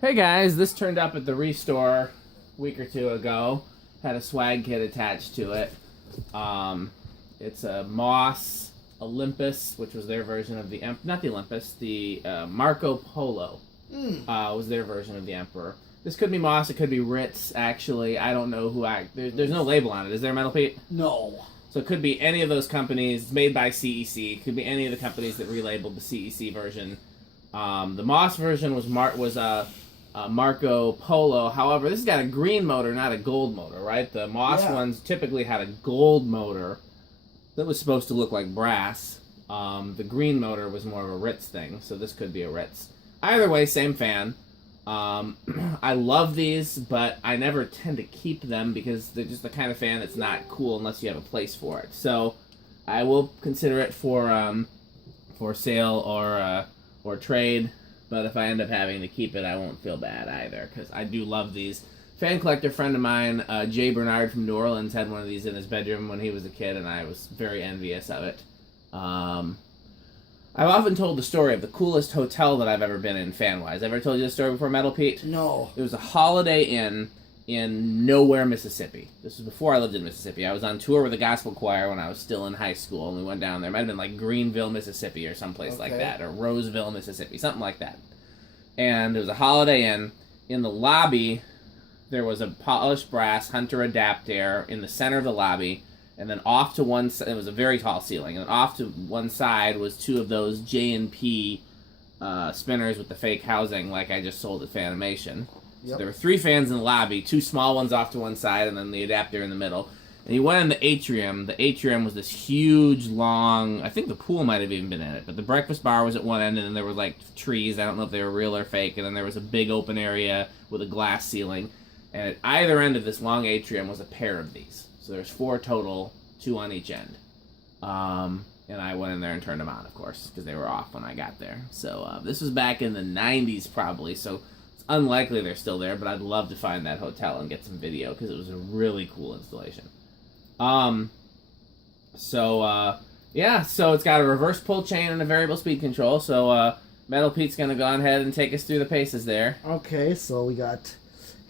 Hey guys, this turned up at the Restore a week or two ago. Had a swag kit attached to it. It's a Moss Olympus, which was their version of the not the Olympus, the Marco Polo was their version of the Emperor. This could be Moss, it could be Ritz. Actually, I don't know who. There's no label on it. Is there, Metal Pete? No. So it could be any of those companies. It's made by CEC. It could be any of the companies that relabeled the CEC version. The Moss version was Marco Polo. However, this has got a green motor, not a gold motor, right? The Moss ones typically had a gold motor that was supposed to look like brass. The green motor was more of a Ritz thing, so this could be a Ritz. Either way, same fan. I love these, but I never tend to keep them because they're just the kind of fan that's not cool unless you have a place for it. So I will consider it for sale or trade. But if I end up having to keep it, I won't feel bad either, because I do love these. Fan collector friend of mine, Jay Bernard from New Orleans, had one of these in his bedroom when he was a kid, and I was very envious of it. I've often told the story of the coolest hotel that I've ever been in fan-wise. Ever told you this story before, Metal Pete? No. It was a Holiday Inn in nowhere, Mississippi. This was before I lived in Mississippi. I was on tour with the gospel choir when I was still in high school, and we went down there. It might have been like Greenville, Mississippi, or someplace like that, or Roseville, Mississippi, something like that. And it was a Holiday Inn. In the lobby, there was a polished brass Hunter adapter in the center of the lobby, and then off to one side, it was a very tall ceiling, and off to one side was two of those J&P spinners with the fake housing like I just sold at Fanimation. Yep. So there were 3 fans in the lobby, 2 small ones off to one side, and then the adapter in the middle. And you went in the atrium. The atrium was this huge, long... I think the pool might have even been in it, but the breakfast bar was at one end, and then there were, like, trees. I don't know if they were real or fake. And then there was a big open area with a glass ceiling. And at either end of this long atrium was a pair of these. So there's 4 total, 2 on each end. And I went in there and turned them on, of course, because they were off when I got there. So this was back in the 90s, probably, so... unlikely they're still there, but I'd love to find that hotel and get some video because it was a really cool installation. So it's got a reverse pull chain and a variable speed control. So Metal Pete's gonna go ahead and take us through the paces there. Okay, so we got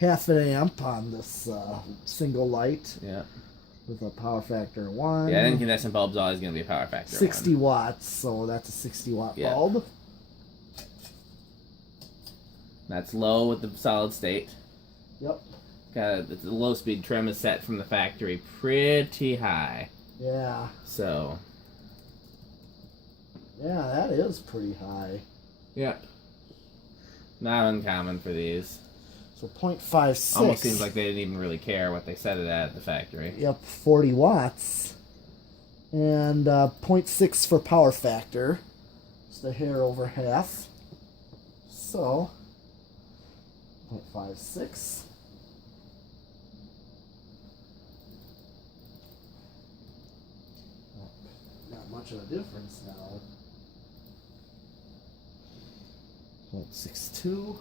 half an amp on this single light. Yeah. With a power factor 1. Yeah, incandescent bulb's always gonna be a power factor 60 1. watts, so that's a 60 watt bulb. That's low with the solid state. Yep. The low speed trim is set from the factory pretty high. Yeah. So. Yeah, that is pretty high. Yep. Not uncommon for these. So 0.56. Almost seems like they didn't even really care what they set it at the factory. Yep, 40 watts. And 0.6 for power factor. Just a hair over half. So 0.56. Not much of a difference now. 0.62.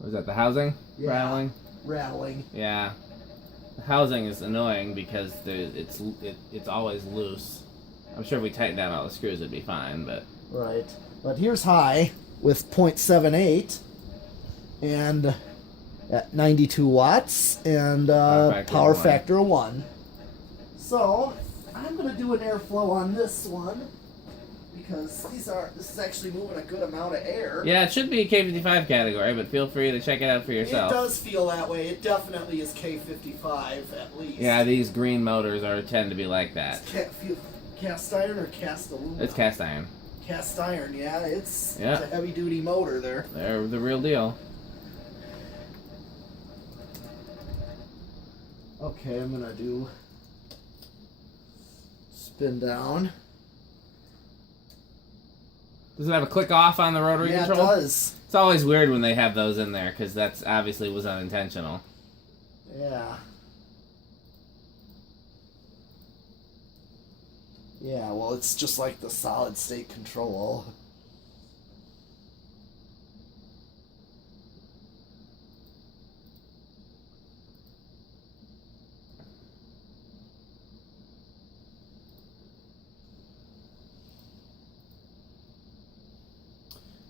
Was that the housing? Yeah. Rattling? Rattling. Yeah. The housing is annoying because it's always loose. I'm sure if we tighten down all the screws it'd be fine, but... Right. But here's high with 0.78 and at 92 watts and power factor 1. So I'm going to do an airflow on this one because this is actually moving a good amount of air. Yeah, it should be a K55 category, but feel free to check it out for yourself. It does feel that way. It definitely is K55 at least. Yeah, these green motors tend to be like that. Cast iron or cast aluminum? It's cast iron. Cast iron, yeah. It's a heavy-duty motor there. They're the real deal. Okay, I'm going to do spin down. Does it have a click off on the rotary control? Yeah, it does. It's always weird when they have those in there because that's obviously was unintentional. Yeah. Yeah, well, it's just like the solid state control.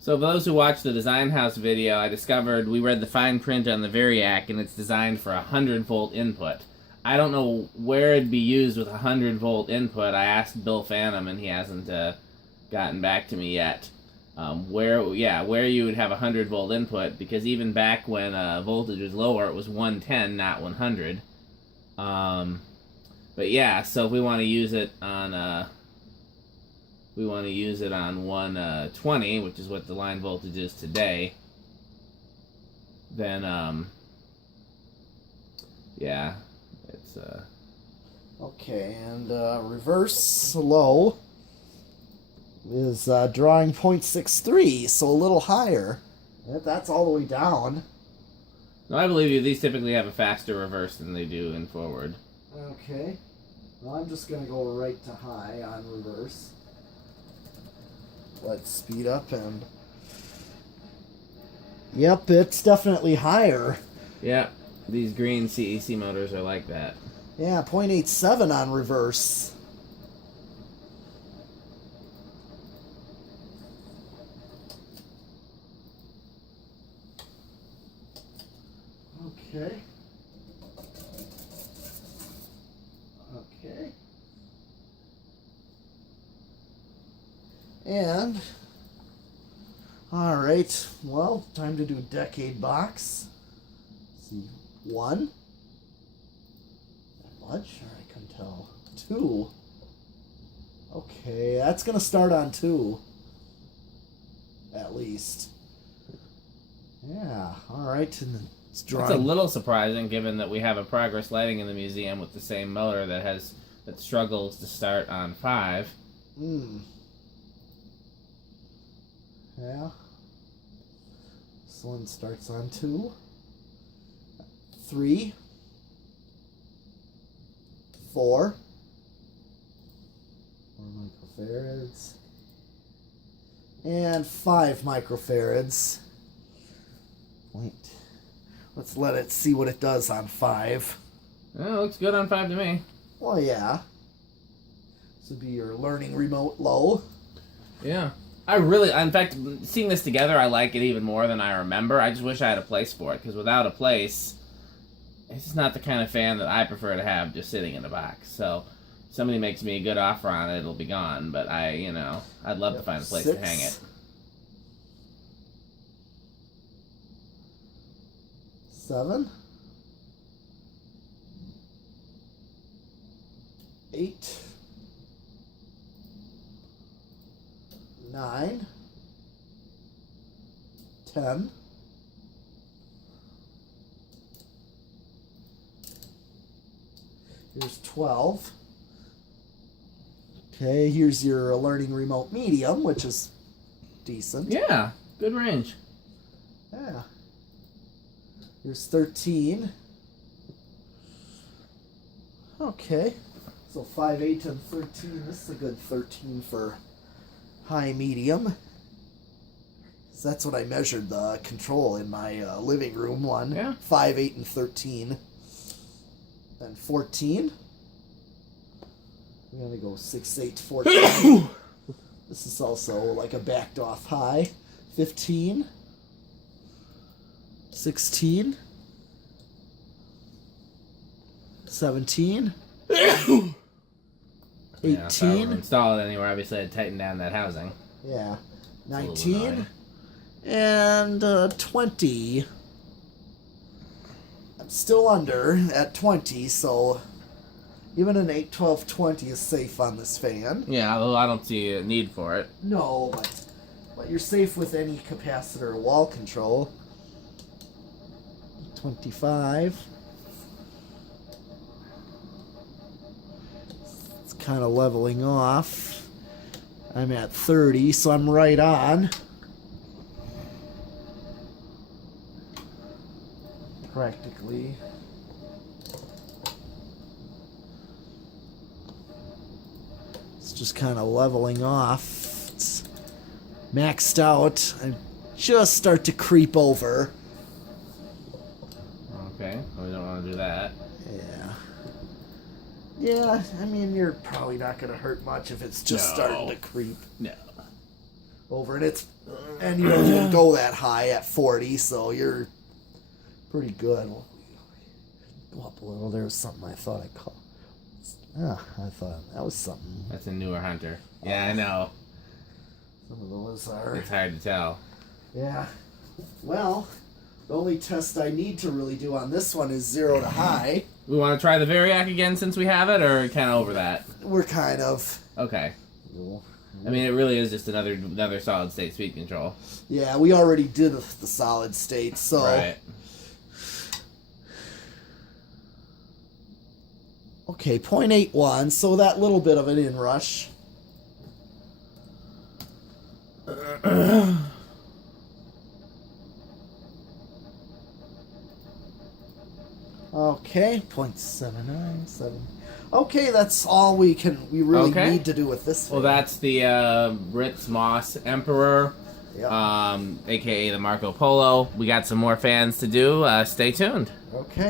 So for those who watched the Design House video, I discovered we read the fine print on the Variac, and it's designed for a 100-volt input. I don't know where it'd be used with a 100-volt input. I asked Bill Phantom, and he hasn't gotten back to me yet. Where you would have a 100-volt input, because even back when voltage was lower, it was 110, not 100. But yeah, so if we want to use it on 120, which is what the line voltage is today, then yeah, it's okay, and reverse low is drawing 0.63, so a little higher. That's all the way down. No, I believe you. These typically have a faster reverse than they do in forward. Okay. Well, I'm just going to go right to high on reverse. Let's speed up and... Yep, it's definitely higher. Yeah, these green CEC motors are like that. Yeah, 0.87 on reverse. Okay. Okay. And, alright, well, time to do decade box. Let's see, 1. That much? I couldn't tell. 2. Okay, that's going to start on 2. At least. Yeah, alright, and then it's drawing. It's a little surprising, given that we have a Progress Lighting in the museum with the same motor that struggles to start on 5. Yeah. This one starts on 2. 3. 4. 4 microfarads. And 5 microfarads. Wait. Let's let it see what it does on 5. Oh, it looks good on 5 to me. Well, yeah. This would be your learning remote low. Yeah. In fact, seeing this together, I like it even more than I remember. I just wish I had a place for it, because without a place, it's just not the kind of fan that I prefer to have just sitting in a box. So, if somebody makes me a good offer on it, it'll be gone. But I'd love to find a place 6. to hang it. 7. 8. 9. 10. 12. Okay, here's your learning remote medium, which is decent. Yeah, good range. Yeah. Here's 13. Okay. So 5, 8, and 13. This is a good 13 for high medium. So that's what I measured the control in my living room one. Yeah. 5, 8, and 13. Then 14. We're going to go 6, 8, 14. This is also like a backed off high. 15. 16. 17. 18. Yeah, if I were to install it anywhere, obviously I'd tighten down that housing. Yeah. 19. And 20. I'm still under at 20, so even an 8, 12, 20 is safe on this fan. Yeah, although I don't see a need for it. No, but you're safe with any capacitor wall control. 25. It's kind of leveling off. I'm at 30, so I'm right on. Practically. It's just kind of leveling off. It's maxed out. I just start to creep over. Okay, well, we don't want to do that. Yeah. Yeah, I mean, you're probably not going to hurt much if it's just starting to creep. No. over, and you don't even go that high at 40, so you're pretty good. Go up a little. There was something I thought I caught. I thought that was something. That's a newer hunter. Yeah, I know. Some of those are. It's hard to tell. Yeah. Well, the only test I need to really do on this one is 0 to high. We want to try the Variac again since we have it, or kind of over that? We're kind of. Okay. I mean, it really is just another solid state speed control. Yeah, we already did the solid state, so. Right. Okay, 0.81, so that little bit of an inrush. Okay, 0.797. Okay, that's all we really need to do with this one. Well, that's the Ritz Moss Emperor, yep. AKA the Marco Polo. We got some more fans to do. Stay tuned. Okay.